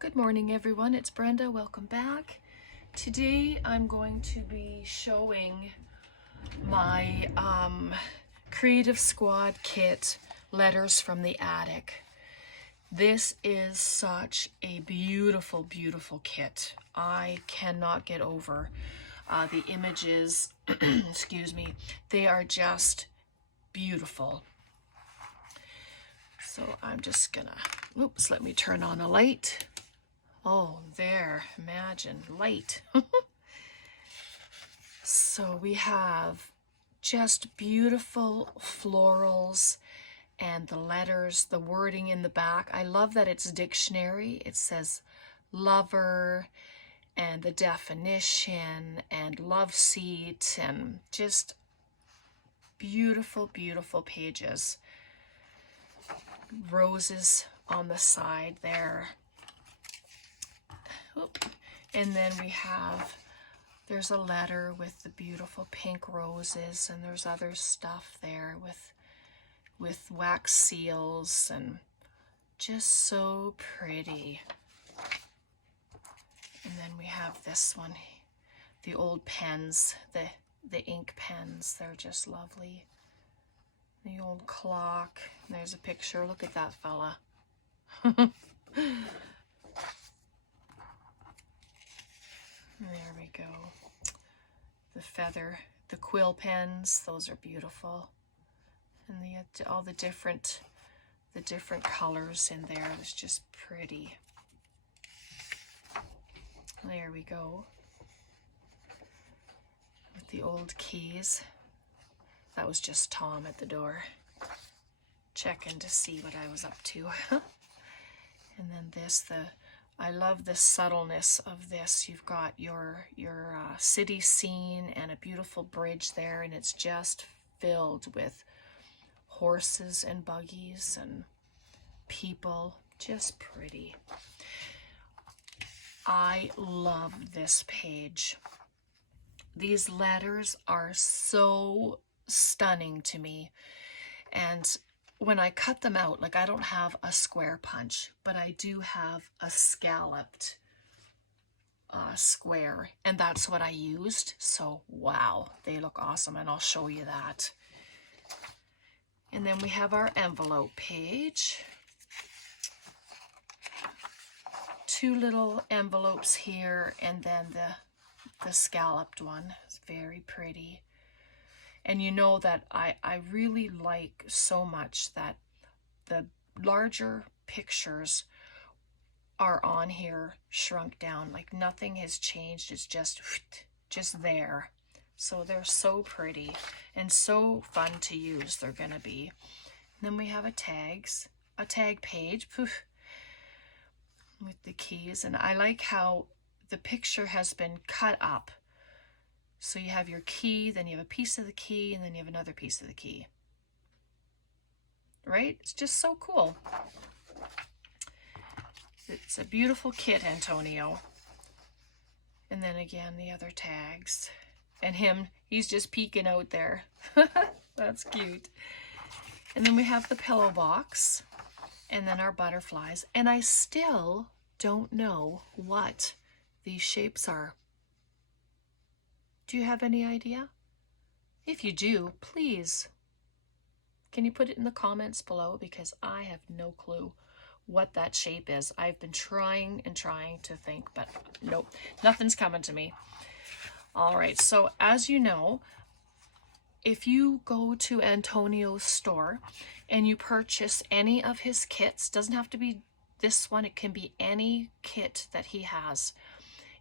Good morning everyone, it's Brenda, welcome back. Today I'm going to be showing my Creative Squad kit, Letters from the Attic. This is such a beautiful, beautiful kit. I cannot get over the images, excuse me, they are just beautiful. So I'm just gonna, oops, let me turn on a light. Oh, there, imagine, light. So we have just beautiful florals and the letters, the wording in the back. I love that it's dictionary. It says lover and the definition and love seat and just beautiful, beautiful pages. Roses on the side there. And then we have, there's a letter with the beautiful pink roses, and there's other stuff there with wax seals and just so pretty. And then we have this one, the old pens, the ink pens, they're just lovely. The old clock, there's a picture, look at that fella. There we go. The feather, the quill pens, those are beautiful. And all the different colors in there, it's just pretty. There we go. With the old keys. That was just Tom at the door, checking to see what I was up to. And then this, I love the subtleness of this. You've got your city scene and a beautiful bridge there, and it's just filled with horses and buggies and people. Just pretty. I love this page. These letters are so stunning to me, and when I cut them out, like I don't have a square punch, but I do have a scalloped square, and that's what I used. So wow, they look awesome, and I'll show you that. And then we have our envelope page. Two little envelopes here, and then the scalloped one. It's very pretty. And you know that I really like so much that the larger pictures are on here shrunk down, like nothing has changed. It's just there. So they're so pretty and so fun to use. They're gonna be. And then we have a tag page, poof, with the keys. And I like how the picture has been cut up. So you have your key, then you have a piece of the key, and then you have another piece of the key. Right? It's just so cool. It's a beautiful kit, Antonio. And then again, the other tags. And him, he's just peeking out there. That's cute. And then we have the pillow box. And then our butterflies. And I still don't know what these shapes are. Do you have any idea? If you do, please, can you put it in the comments below? Because I have no clue what that shape is. I've been trying and trying to think, but nope, nothing's coming to me. All right, so as you know, if you go to Antonio's store and you purchase any of his kits, doesn't have to be this one, it can be any kit that he has.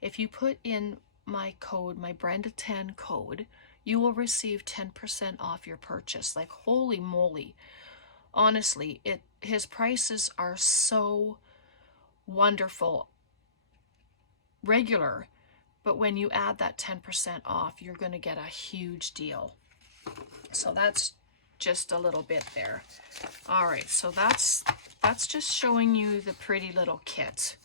If you put in my code, my Brenda 10 code, you will receive 10% off your purchase. Like, holy moly. Honestly, his prices are so wonderful, regular, but when you add that 10% off, you're going to get a huge deal. So that's just a little bit there. All right, so that's just showing you the pretty little kit.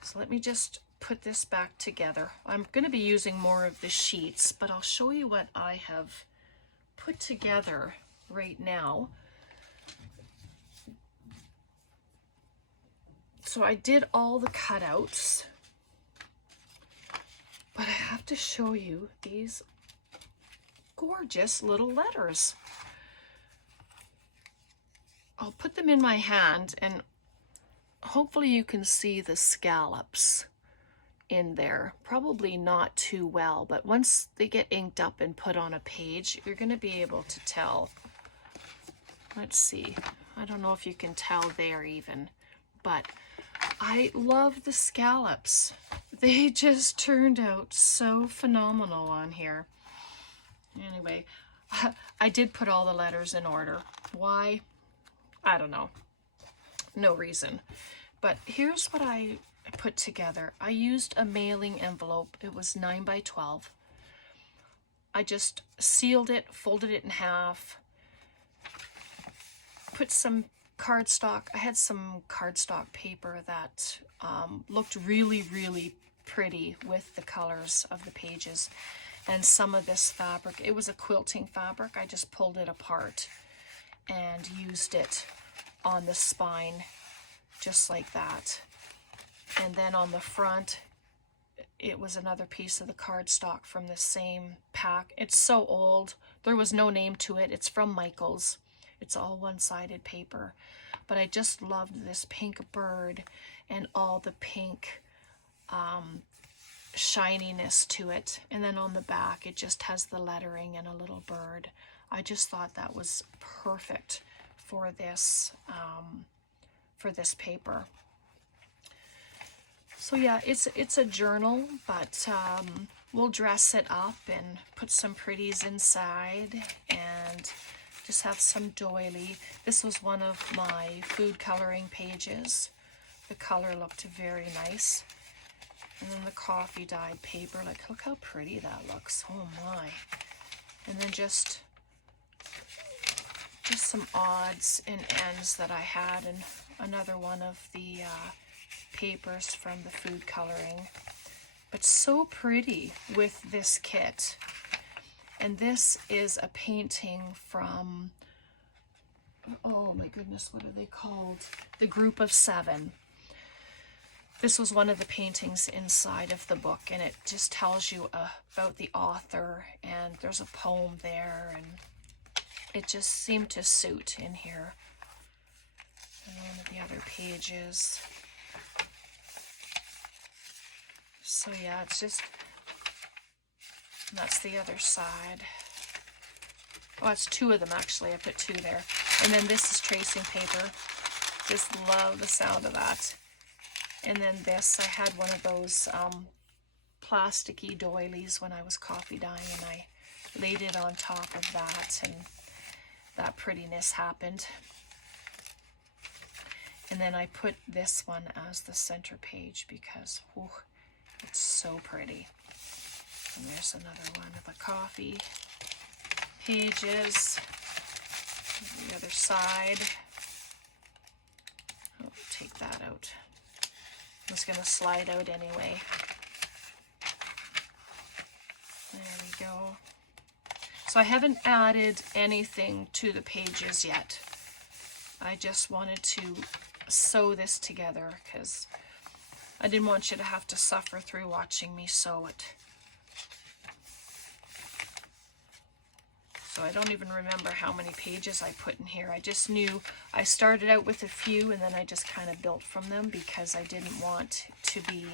So let me just put this back together. I'm going to be using more of the sheets, but I'll show you what I have put together right now. So I did all the cutouts, but I have to show you these gorgeous little letters. I'll put them in my hand and hopefully you can see the scallops in there. Probably not too well, but once they get inked up and put on a page, you're going to be able to tell. Let's see. I don't know if you can tell there even, but I love the scallops. They just turned out so phenomenal on here. Anyway, I did put all the letters in order. Why? I don't know. No reason. But here's what I put together. I used a mailing envelope. It was 9 by 12. I just sealed it, folded it in half, put some cardstock. I had some cardstock paper that looked really, really pretty with the colors of the pages. And some of this fabric, it was a quilting fabric. I just pulled it apart and used it on the spine just like that. And then on the front, it was another piece of the cardstock from the same pack. It's so old. There was no name to it. It's from Michaels. It's all one-sided paper. But I just loved this pink bird and all the pink shininess to it. And then on the back, it just has the lettering and a little bird. I just thought that was perfect for this paper. So yeah, it's a journal, but we'll dress it up and put some pretties inside and just have some doily. This was one of my food coloring pages. The color looked very nice. And then the coffee dyed paper, like look how pretty that looks. Oh my. And then just some odds and ends that I had, and another one of the papers from the food coloring. But so pretty with this kit. And this is a painting from, oh my goodness, what are they called? The Group of Seven. This was one of the paintings inside of the book, and it just tells you about the author, and there's a poem there, and it just seemed to suit in here. And one of the other pages. So yeah, it's just, that's the other side. Oh, it's two of them actually. I put two there. And then this is tracing paper. Just love the sound of that. And then this, I had one of those plasticky doilies when I was coffee dyeing, and I laid it on top of that, and that prettiness happened. And then I put this one as the center page because whew, it's so pretty. And there's another one of the coffee pages. The other side. Oh, take that out. It's going to slide out anyway. There we go. So I haven't added anything to the pages yet. I just wanted to sew this together because I didn't want you to have to suffer through watching me sew it. So I don't even remember how many pages I put in here. I just knew I started out with a few and then I just kind of built from them because I didn't want to be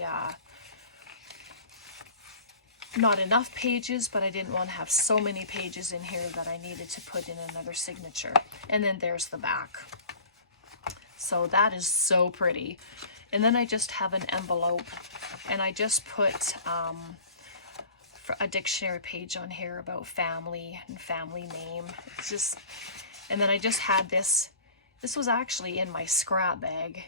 not enough pages, but I didn't want to have so many pages in here that I needed to put in another signature. And then there's the back. So that is so pretty. And then I just have an envelope and I just put a dictionary page on here about family and family name. It's just, and then I just had this was actually in my scrap bag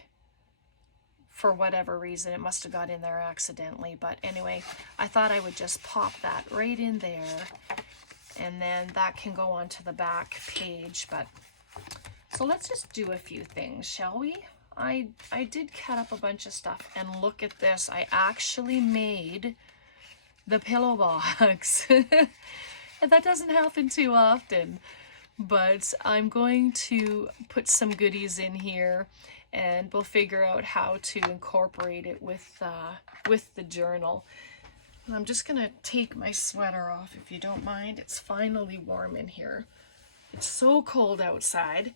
for whatever reason. It must have got in there accidentally, but anyway, I thought I would just pop that right in there, and then that can go onto the back page. But so let's just do a few things, shall we? I did cut up a bunch of stuff, and look at this. I actually made the pillow box. And that doesn't happen too often, but I'm going to put some goodies in here, and we'll figure out how to incorporate it with the journal. And I'm just gonna take my sweater off if you don't mind. It's finally warm in here. It's so cold outside.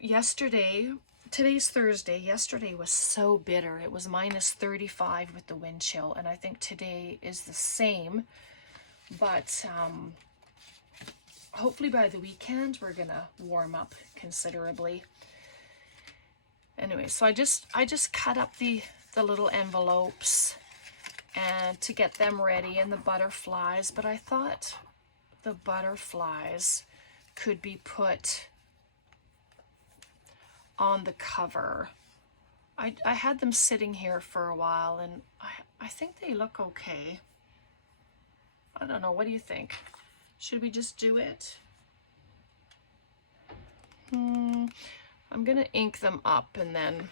Yesterday, today's Thursday, yesterday was so bitter. It was -35 with the wind chill, and I think today is the same. But hopefully by the weekend we're gonna warm up considerably. Anyway, so I just cut up the little envelopes and to get them ready, and the butterflies, but I thought the butterflies could be put on the cover. I had them sitting here for a while, and I think they look okay. I don't know, what do you think? Should we just do it? I'm gonna ink them up and then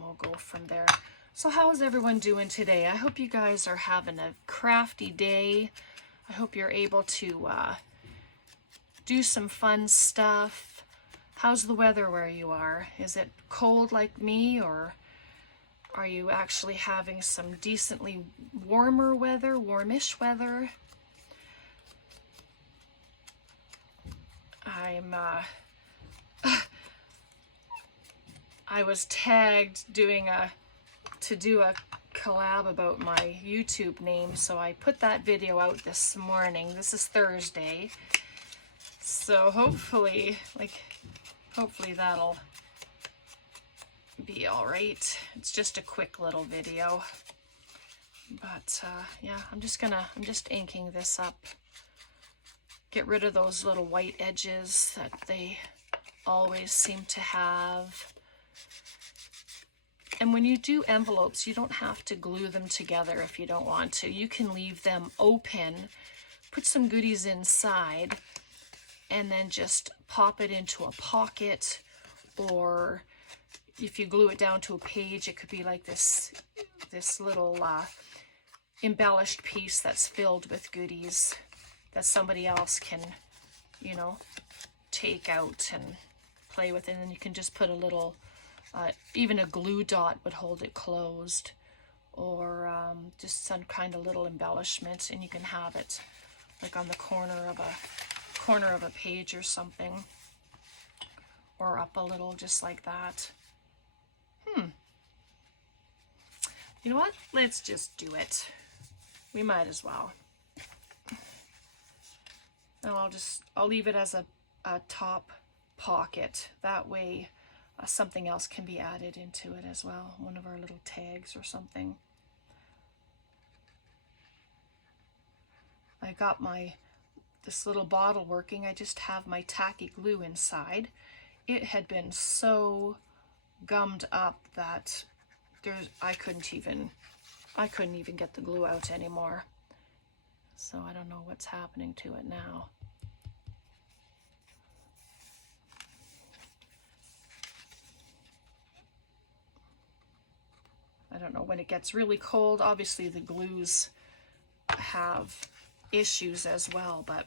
we'll go from there. So how is everyone doing today? I hope you guys are having a crafty day. I hope you're able to do some fun stuff. How's the weather where you are? Is it cold like me, or are you actually having some decently warmer weather, warmish weather? I was tagged to do a collab about my YouTube name, so I put that video out this morning. This is Thursday, so hopefully that'll be all right. It's just a quick little video, but yeah, I'm just inking this up. Get rid of those little white edges that they always seem to have. And when you do envelopes, you don't have to glue them together if you don't want to. You can leave them open, put some goodies inside, and then just pop it into a pocket, or if you glue it down to a page, it could be like this little embellished piece that's filled with goodies that somebody else can, you know, take out and play with, and then you can just put a little, even a glue dot would hold it closed, or just some kind of little embellishment, and you can have it like on the corner of a page or something, or up a little, just like that. You know what? Let's just do it. We might as well. And I'll leave it as a top pocket. That way something else can be added into it as well. One of our little tags or something. I got this little bottle working. I just have my tacky glue inside. It had been so gummed up that I couldn't even get the glue out anymore. So I don't know what's happening to it now. I don't know, when it gets really cold, obviously the glues have issues as well, but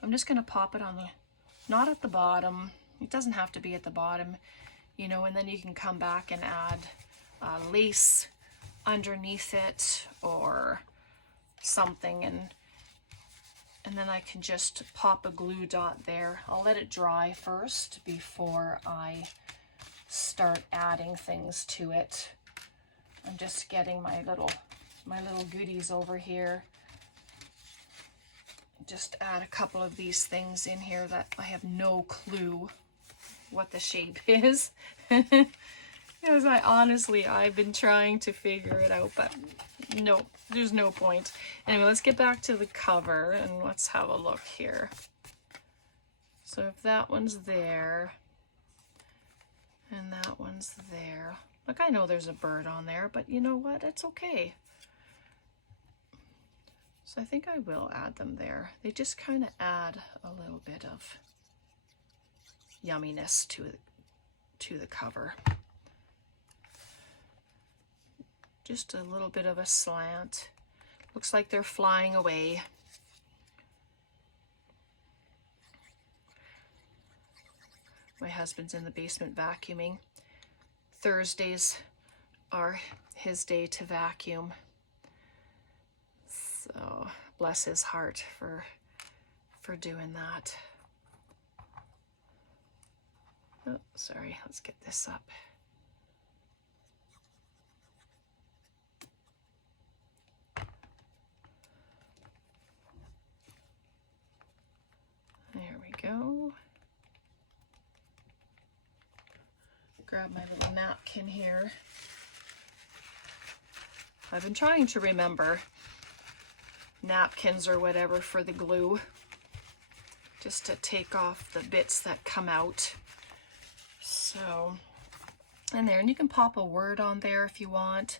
I'm just going to pop it on not at the bottom. It doesn't have to be at the bottom, you know, and then you can come back and add lace underneath it or something, and then I can just pop a glue dot there. I'll let it dry first before I start adding things to it. I'm just getting my little goodies over here. Just add a couple of these things in here that I have no clue what the shape is. Because I've been trying to figure it out, but no, there's no point. Anyway, let's get back to the cover and let's have a look here. So if that one's there, and that one's there. Look, I know there's a bird on there, but you know what? It's okay. So I think I will add them there. They just kind of add a little bit of yumminess to the cover. Just a little bit of a slant. Looks like they're flying away. My husband's in the basement vacuuming. Thursdays are his day to vacuum. So bless his heart for doing that. Oh, sorry, let's get this up. There we go. Grab my little napkin here. I've been trying to remember napkins or whatever for the glue, just to take off the bits that come out. So, and there, and you can pop a word on there if you want.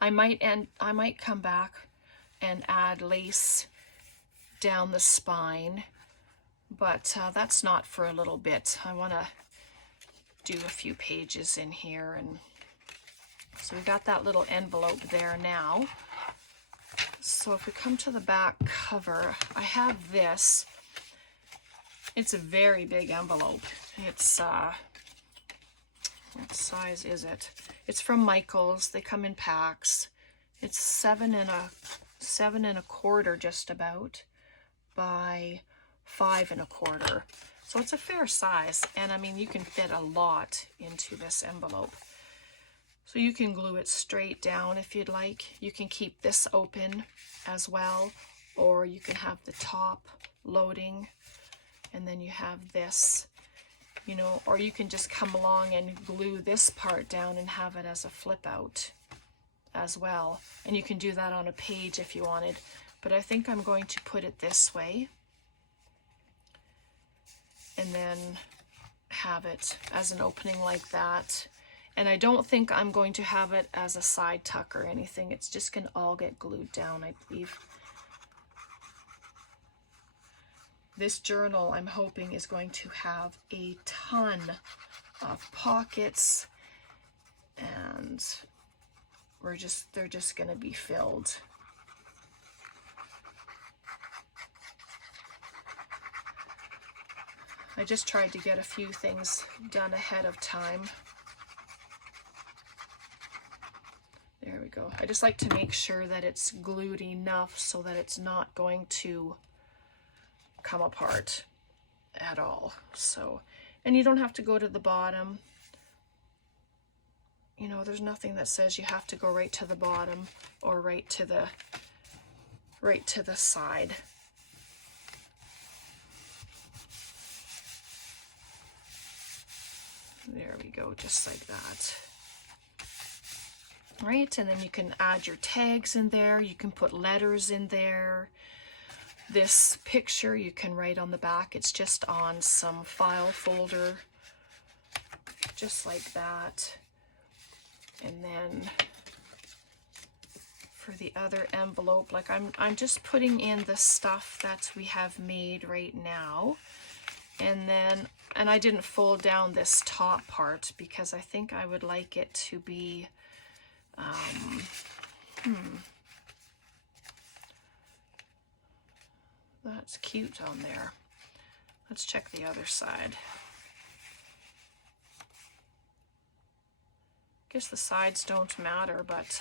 I might come back and add lace down the spine, but that's not for a little bit. I want to do a few pages in here, and so we got that little envelope there now. So if we come to the back cover, I have this. It's a very big envelope. It's what size is it? It's from Michaels. They come in packs. It's 7 1/4 just about by 5 1/4. So it's a fair size, and I mean, you can fit a lot into this envelope. So you can glue it straight down if you'd like. You can keep this open as well, or you can have the top loading, and then you have this, you know, or you can just come along and glue this part down and have it as a flip out as well. And you can do that on a page if you wanted, but I think I'm going to put it this way and then have it as an opening like that. And I don't think I'm going to have it as a side tuck or anything. It's just going to all get glued down, I believe. This journal, I'm hoping, is going to have a ton of pockets, and they're just going to be filled. I just tried to get a few things done ahead of time. There we go. I just like to make sure that it's glued enough so that it's not going to come apart at all. So, and you don't have to go to the bottom. You know, there's nothing that says you have to go right to the bottom or right to the side. There we go, just like that. Right, and then you can add your tags in there. You can put letters in there. This picture you can write on the back. It's just on some file folder, just like that. And then for the other envelope, like I'm just putting in the stuff that we have made right now. And then, and I didn't fold down this top part because I think I would like it to be that's cute on there. Let's check the other side. Guess the sides don't matter, but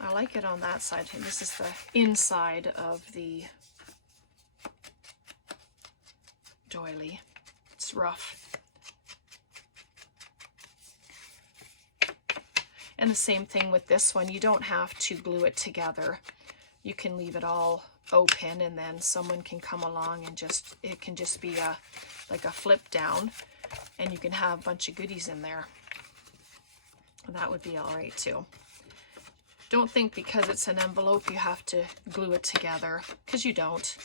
I like it on that side. And this is the inside of the doily. It's rough. And the same thing with this one. You don't have to glue it together. You can leave it all open, and then someone can come along and it can just be like a flip down, and you can have a bunch of goodies in there. That would be all right too. Don't think because it's an envelope you have to glue it together, because you don't.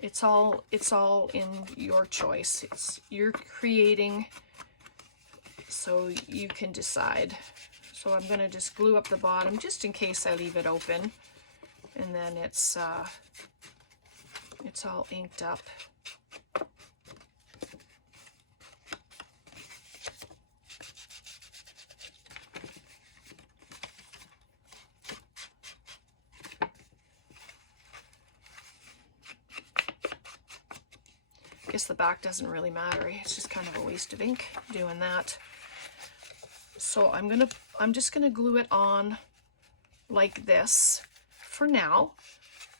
It's all in your choice. You're creating, so you can decide. So I'm going to just glue up the bottom just in case I leave it open, and then it's all inked up. guess the back doesn't really matter. It's just kind of a waste of ink doing that. So I'm just gonna glue it on like this for now.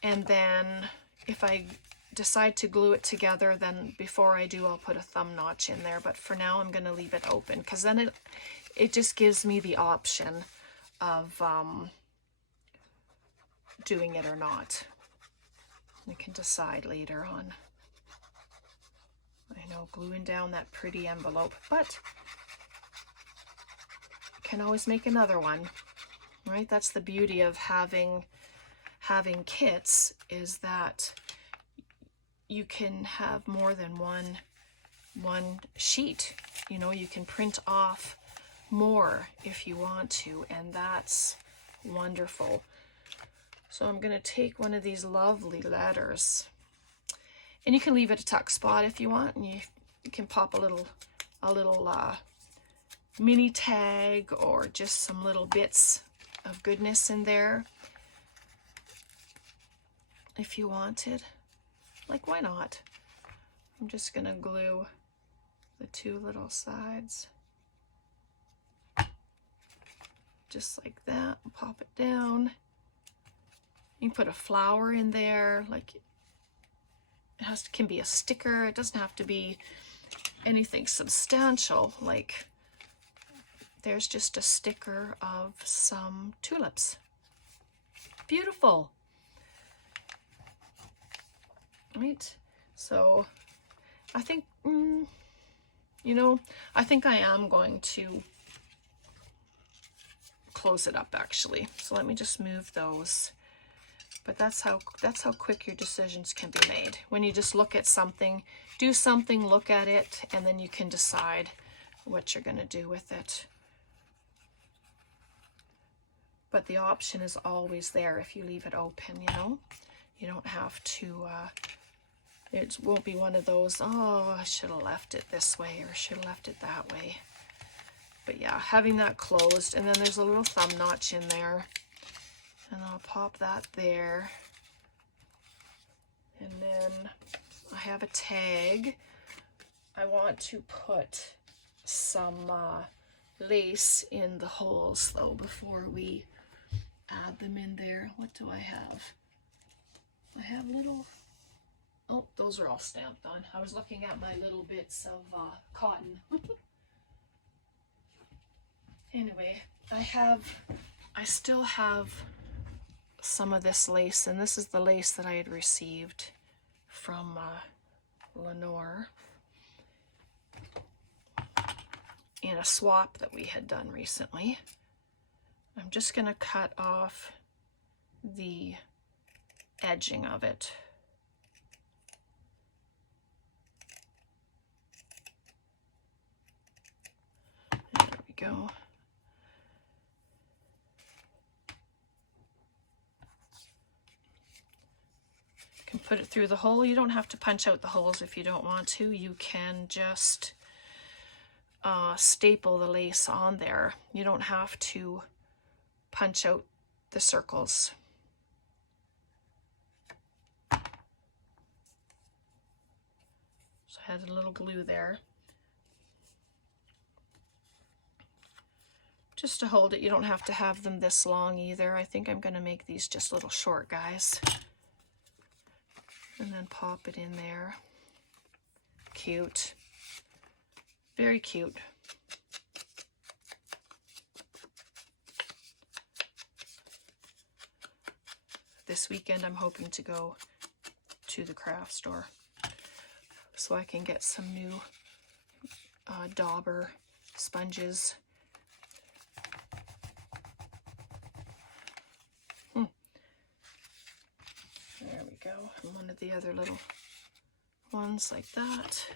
And then if I decide to glue it together, then before I do, I'll put a thumb notch in there. But for now, I'm gonna leave it open because then it just gives me the option of doing it or not. I can decide later on. I know, gluing down that pretty envelope, but you can always make another one, right? That's the beauty of having kits, is that you can have more than one sheet. You know, you can print off more if you want to, and that's wonderful. So I'm going to take one of these lovely letters, and you can leave it a tuck spot if you want, and you can pop a little mini tag or just some little bits of goodness in there if you wanted. Like, why not? I'm just going to glue the two little sides just like that and pop it down. You can put a flower in there, like can be a sticker. It doesn't have to be anything substantial. Like, there's just a sticker of some tulips. Beautiful. Right? So I think, you know, I think I am going to close it up actually. So let me just move those. But that's how quick your decisions can be made. When you just look at something, do something, look at it, and then you can decide what you're going to do with it. But the option is always there if you leave it open, you know? You don't have to, it won't be one of those, oh, I should have left it this way or should have left it that way. But yeah, having that closed, and then there's a little thumb notch in there. And I'll pop that there. And then I have a tag. I want to put some lace in the holes though before we add them in there. What do I have? I have little, oh, those are all stamped on. I was looking at my little bits of cotton. Anyway, I still have some of this lace, and this is the lace that I had received from Lenore in a swap that we had done recently. I'm just going to cut off the edging of it. There we go. Can put it through the hole. You don't have to punch out the holes if you don't want to. You can just staple the lace on there. You don't have to punch out the circles. So I had a little glue there. Just to hold it. You don't have to have them this long either. I think I'm going to make these just little short guys. And then pop it in there. Cute. Very cute. This weekend I'm hoping to go to the craft store so I can get some new dauber sponges. There we go. And one of the other little ones like that.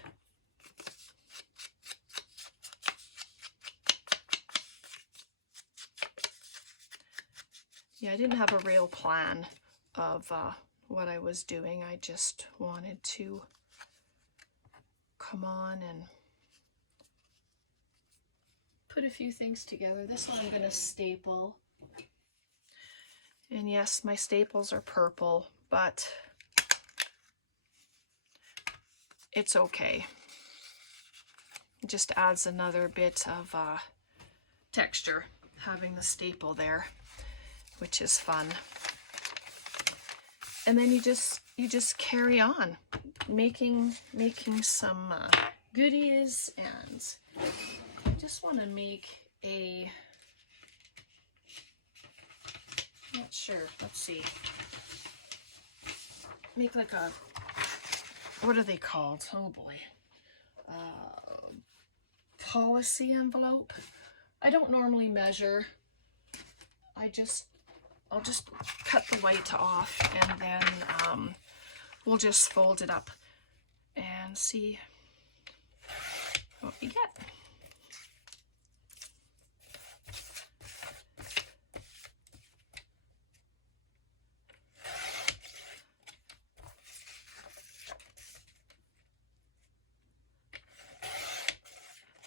Yeah, I didn't have a real plan of what I was doing. I just wanted to come on and put a few things together. This one I'm going to staple. And yes, my staples are purple, but it's okay. It just adds another bit of texture having the staple there, which is fun. And then you just carry on making some goodies, and I just want to make a, not sure, let's see, make like a, what are they called? Oh boy. Policy envelope. I don't normally measure. I'll just cut the white off, and then we'll just fold it up and see what we get.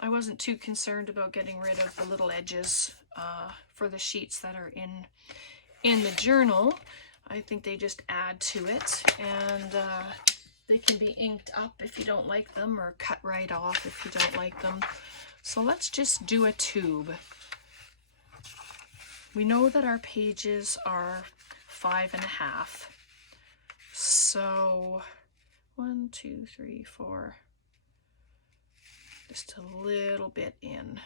I wasn't too concerned about getting rid of the little edges for the sheets that are in the journal. I think they just add to it, and they can be inked up if you don't like them, or cut right off if you don't like them. So let's just do a tube. We know that our pages are 5.5. So 1, 2, 3, 4. Just a little bit in.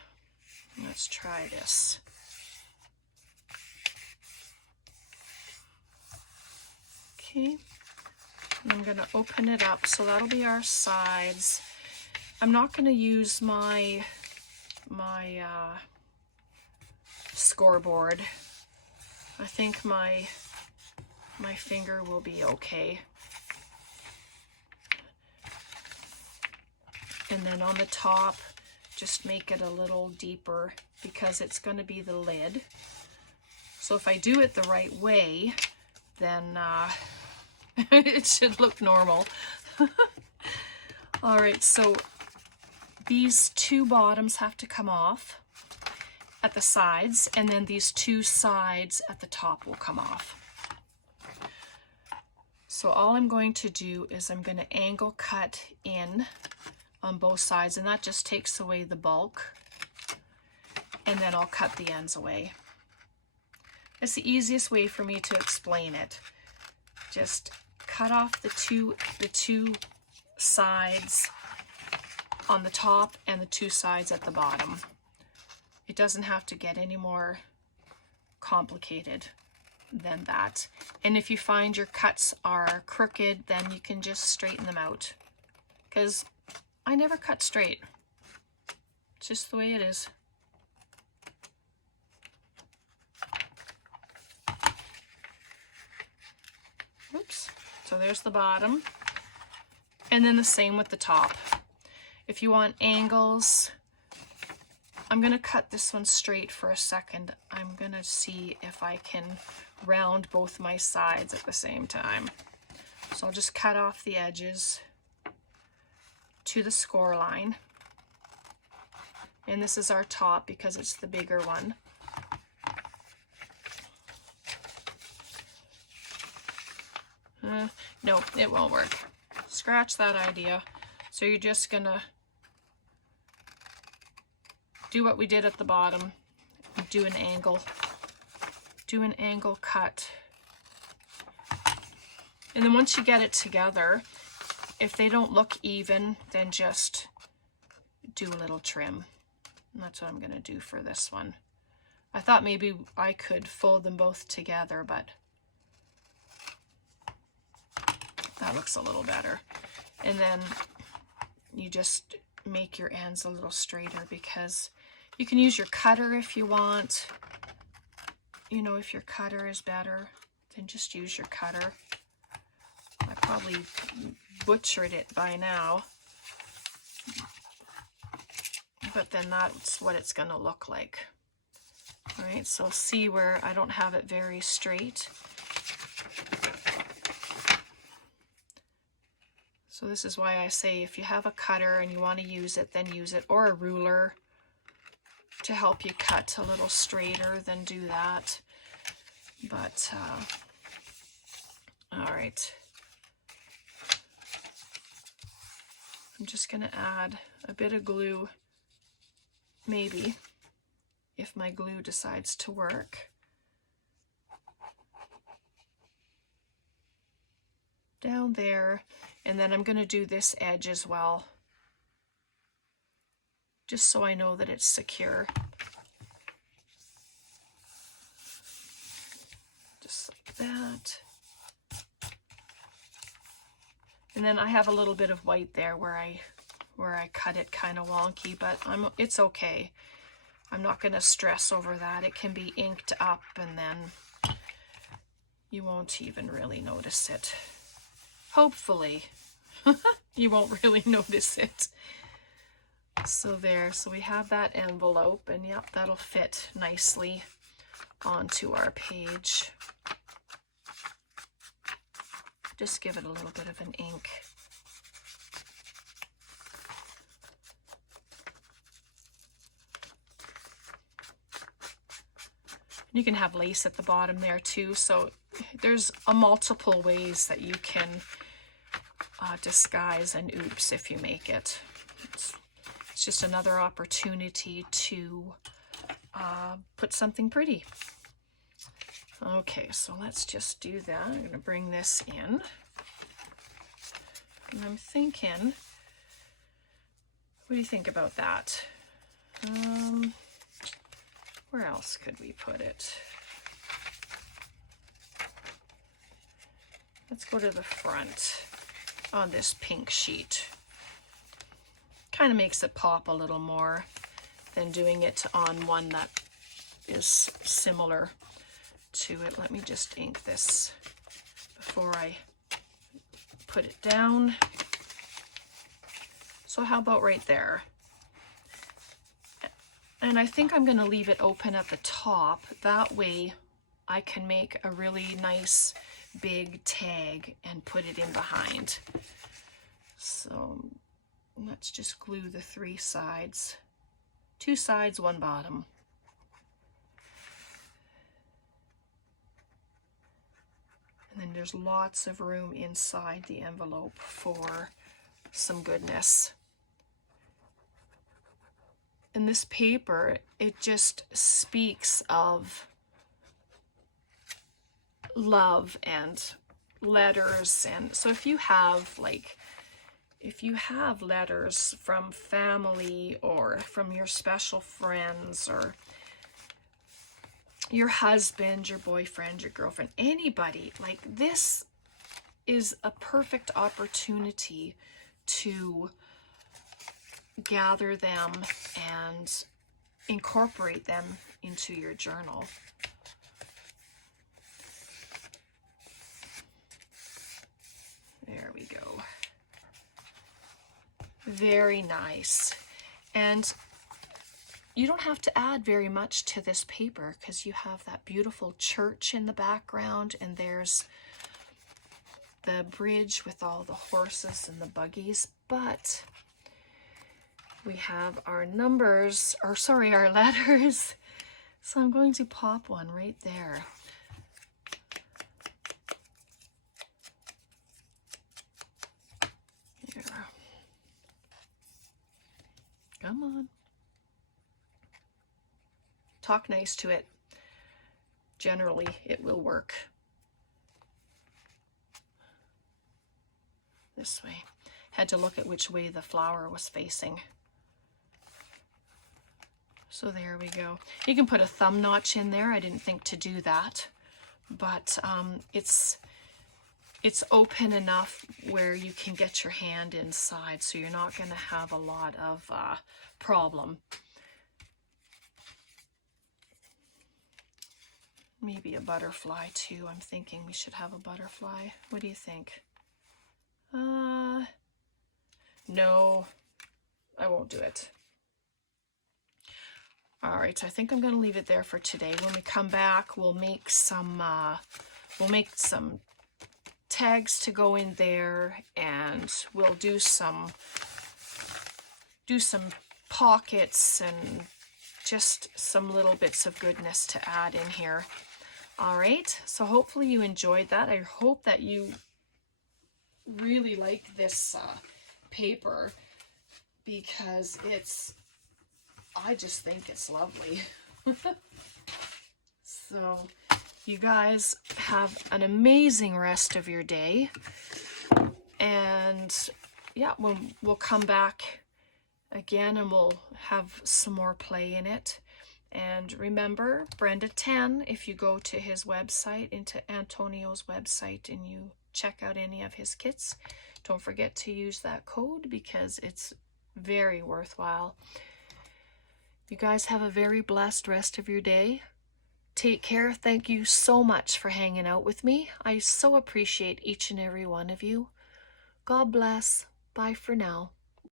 Let's try this. Okay, and I'm going to open it up, so that'll be our sides. I'm not going to use my scoreboard. I think my finger will be okay. And then on the top, just make it a little deeper because it's going to be the lid. So if I do it the right way, then it should look normal. All right, so these two bottoms have to come off at the sides, and then these two sides at the top will come off. So all I'm going to do is I'm going to angle cut in on both sides, and that just takes away the bulk, and then I'll cut the ends away. It's the easiest way for me to explain it. Just cut off the two sides on the top and the two sides at the bottom. It doesn't have to get any more complicated than that. And if you find your cuts are crooked, then you can just straighten them out, because I never cut straight. It's just the way it is. Oops. So there's the bottom. And then the same with the top. If you want angles, I'm going to cut this one straight for a second. I'm going to see if I can round both my sides at the same time. So I'll just cut off the edges to the score line. And this is our top because it's the bigger one. No, it won't work. Scratch that idea. So you're just gonna do what we did at the bottom. Do an angle cut. And then once you get it together, if they don't look even, then just do a little trim. And that's what I'm going to do for this one. I thought maybe I could fold them both together, but that looks a little better. And then you just make your ends a little straighter, because you can use your cutter if you want. You know, if your cutter is better, then just use your cutter. I probably butchered it by now, but then that's what it's going to look like. All right, so see where I don't have it very straight. So this is why I say if you have a cutter and you want to use it, then use it, or a ruler to help you cut a little straighter, then do that. But all right. I'm just going to add a bit of glue, maybe, if my glue decides to work. Down there, and then I'm going to do this edge as well, just so I know that it's secure. Just like that. And then I have a little bit of white there where I cut it kind of wonky, but it's okay. I'm not going to stress over that. It can be inked up and then you won't even really notice it. Hopefully. You won't really notice it. So there, so we have that envelope, and yep, that'll fit nicely onto our page. Just give it a little bit of an ink. You can have lace at the bottom there too, so there's multiple ways that you can disguise an oops if you make it. It's just another opportunity to put something pretty. Okay, so let's just do that. I'm going to bring this in. And I'm thinking, what do you think about that? Where else could we put it? Let's go to the front on this pink sheet. Kind of makes it pop a little more than doing it on one that is similar to it. Let me just ink this before I put it down. So how about right there? And I think I'm going to leave it open at the top. That way I can make a really nice big tag and put it in behind. So let's just glue the 3 sides. 2 sides, 1 bottom. And then there's lots of room inside the envelope for some goodness. And this paper, it just speaks of love and letters. And so if you have letters from family or from your special friends or your husband, your boyfriend, your girlfriend, anybody, like, this is a perfect opportunity to gather them and incorporate them into your journal. There we go. Very nice. And you don't have to add very much to this paper because you have that beautiful church in the background, and there's the bridge with all the horses and the buggies, but we have our numbers, or sorry, our letters. So I'm going to pop one right there. There. Come on. Talk nice to it. Generally, it will work. This way. Had to look at which way the flower was facing. So there we go. You can put a thumb notch in there. I didn't think to do that, but it's open enough where you can get your hand inside, so you're not going to have a lot of problem. Maybe a butterfly too. I'm thinking we should have a butterfly. What do you think? No, I won't do it. All right, I think I'm going to leave it there for today. When we come back, we'll make some tags to go in there, and we'll do some pockets and just some little bits of goodness to add in here. All right, so hopefully you enjoyed that. I hope that you really like this paper. because I just think it's lovely. So you guys have an amazing rest of your day. And yeah, we'll come back again and we'll have some more play in it. And remember, Brenda 10, if you go to his website, into Antonio's website, and you check out any of his kits, don't forget to use that code because it's very worthwhile. You guys have a very blessed rest of your day. Take care. Thank you so much for hanging out with me. I so appreciate each and every one of you. God bless. Bye for now.